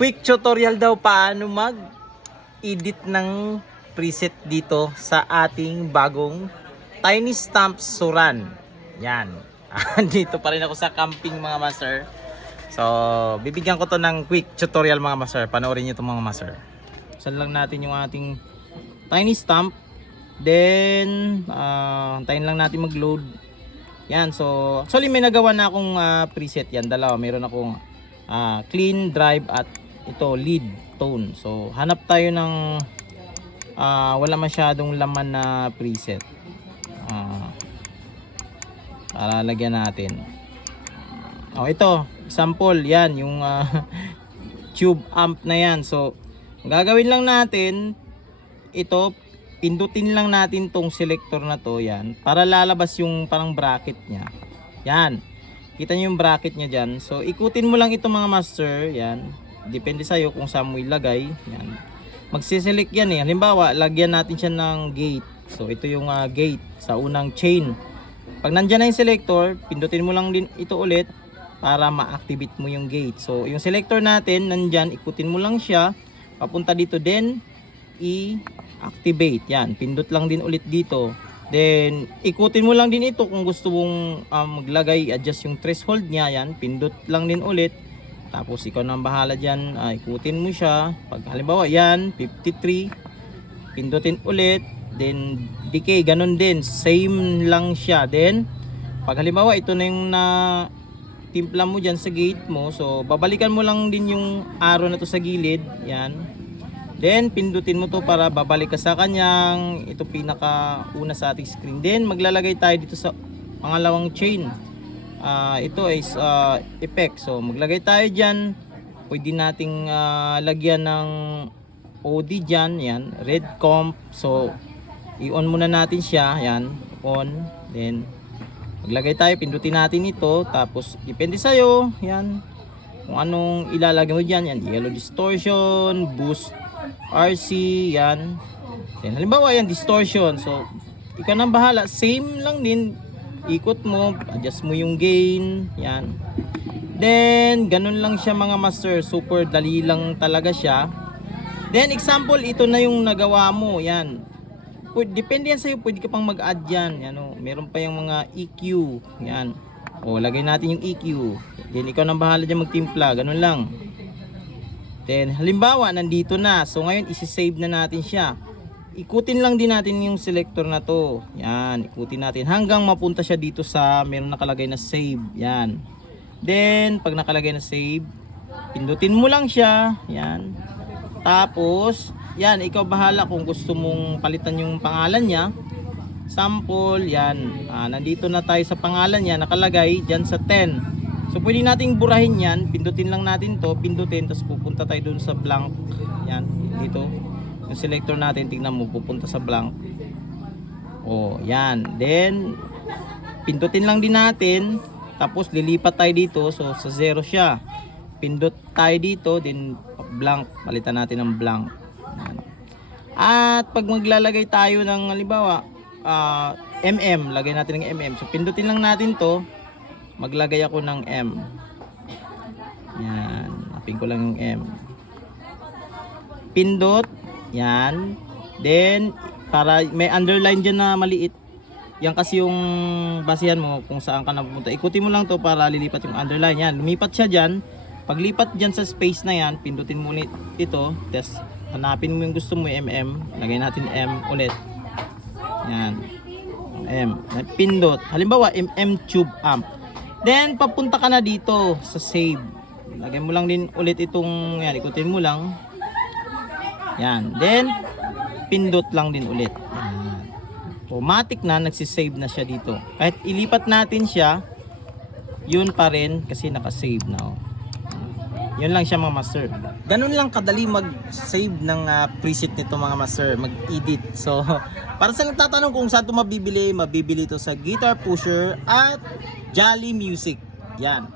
Quick tutorial daw paano mag-edit ng preset dito sa ating bagong Tiny Stamp Suran. Yan. Dito pa rin ako sa camping mga master. So, bibigyan ko to ng quick tutorial mga master. Panoorin nyo to mga master. Saan lang natin yung ating Tiny Stamp. Then, tayin lang natin mag-load. Yan. So, actually may nagawa na akong preset yan. Dalawa. Meron akong clean, drive at ito lead tone. So hanap tayo ng wala masyadong laman na preset para lagyan natin. Ito sample yan yung tube amp na yan. So gagawin lang natin ito, pindutin lang natin tong selector na to yan para lalabas yung parang bracket nya. Yan, kita nyo yung bracket nya dyan. So ikutin mo lang ito mga master. Yan, depende sa'yo kung saan mo ilagay. Yan, magsiselect yan eh. Halimbawa lagyan natin siya ng gate. So ito yung gate sa unang chain. Pag nandyan na yung selector, pindutin mo lang din ito ulit para ma-activate mo yung gate. So yung selector natin nandyan, ikutin mo lang siya papunta dito, then i-activate. Yan, pindot lang din ulit dito. Then ikutin mo lang din ito kung gusto mong maglagay, adjust yung threshold niya. Yan, pindot lang din ulit. Tapos ikaw nang bahala dyan, ikutin mo siya. Pag halimbawa yan 53, pindutin ulit, then decay, ganun din, same lang siya. Then pag halimbawa ito na yung na timpla mo dyan sa gate mo, so babalikan mo lang din yung arrow na to sa gilid. Yan, then pindutin mo to para babalik ka sa kanyang ito pinaka una sa ating screen. Then maglalagay tayo dito sa pangalawang chain. Ito is effect. So maglagay tayo dyan. Pwede nating lagyan ng OD dyan. Yan, red comp. So i-on muna natin siya. Yan, on. Then maglagay tayo, pindutin natin ito. Tapos depende sa'yo. Yan, kung anong ilalagay mo dyan. Yan, yellow distortion, boost RC. Yan. Then halimbawa yan, distortion. So ikaw nang bahala. Same lang din, ikot mo, adjust mo yung gain. Yan, then ganun lang siya mga master. Super dali lang talaga siya. Then example, ito na yung nagawa mo. Yan, depende yan sa'yo, pwede ka pang mag-add yan. Yan, meron pa yung mga EQ. Yan, lagay natin yung EQ. Then ikaw nang bahala dyan magtimpla. Ganun lang. Then halimbawa nandito na, so ngayon isi-save na natin siya. Ikutin lang din natin yung selector na to. Yan, ikutin natin hanggang mapunta siya dito sa meron nakalagay na save. Yan, then pag nakalagay na save, pindutin mo lang siya. Yan, tapos yan, ikaw bahala kung gusto mong palitan yung pangalan niya. Sample. Yan, nandito na tayo sa pangalan niya, nakalagay dyan sa 10. So pwede nating burahin yan. Pindutin lang natin to, pindutin, tapos pupunta tayo dun sa blank. Yan, dito yung selector natin, tingnan mo, pupunta sa blank. Yan, then pindutin lang din natin, tapos lilipat tayo dito. So sa 0 siya, pindot tayo dito, then blank, palitan natin ng blank. Yan. At pag maglalagay tayo ng halimbawa mm, lagay natin ng mm. So pindutin lang natin to, maglagay ako ng M. Yan, napin ko lang yung M, pindot. Yan, then para may underline dyan na maliit, yan kasi yung basihan mo kung saan ka napupunta. Ikutin mo lang to para lilipat yung underline. Yan, lumipat siya dyan. Paglipat dyan sa space na yan, pindutin mo ulit ito, tapos hanapin mo yung gusto mo, mm, lagay natin M ulit. Yan, M, pindot, halimbawa mm tube amp. Then papunta ka na dito sa save, lagay mo lang din ulit itong yan, ikutin mo lang. Yan, then pindot lang din ulit. Yan, automatic na nagsisave na siya dito. Kahit ilipat natin siya, yun pa rin kasi nakasave na. Yun lang siya mga master. Ganun lang kadali mag-save ng preset nito mga master, mag-edit. So para sa nagtatanong kung saan ito mabibili, mabibili ito sa Guitar Pusher at Jolly Music. Yan.